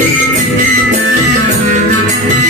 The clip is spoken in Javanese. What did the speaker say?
Thank you.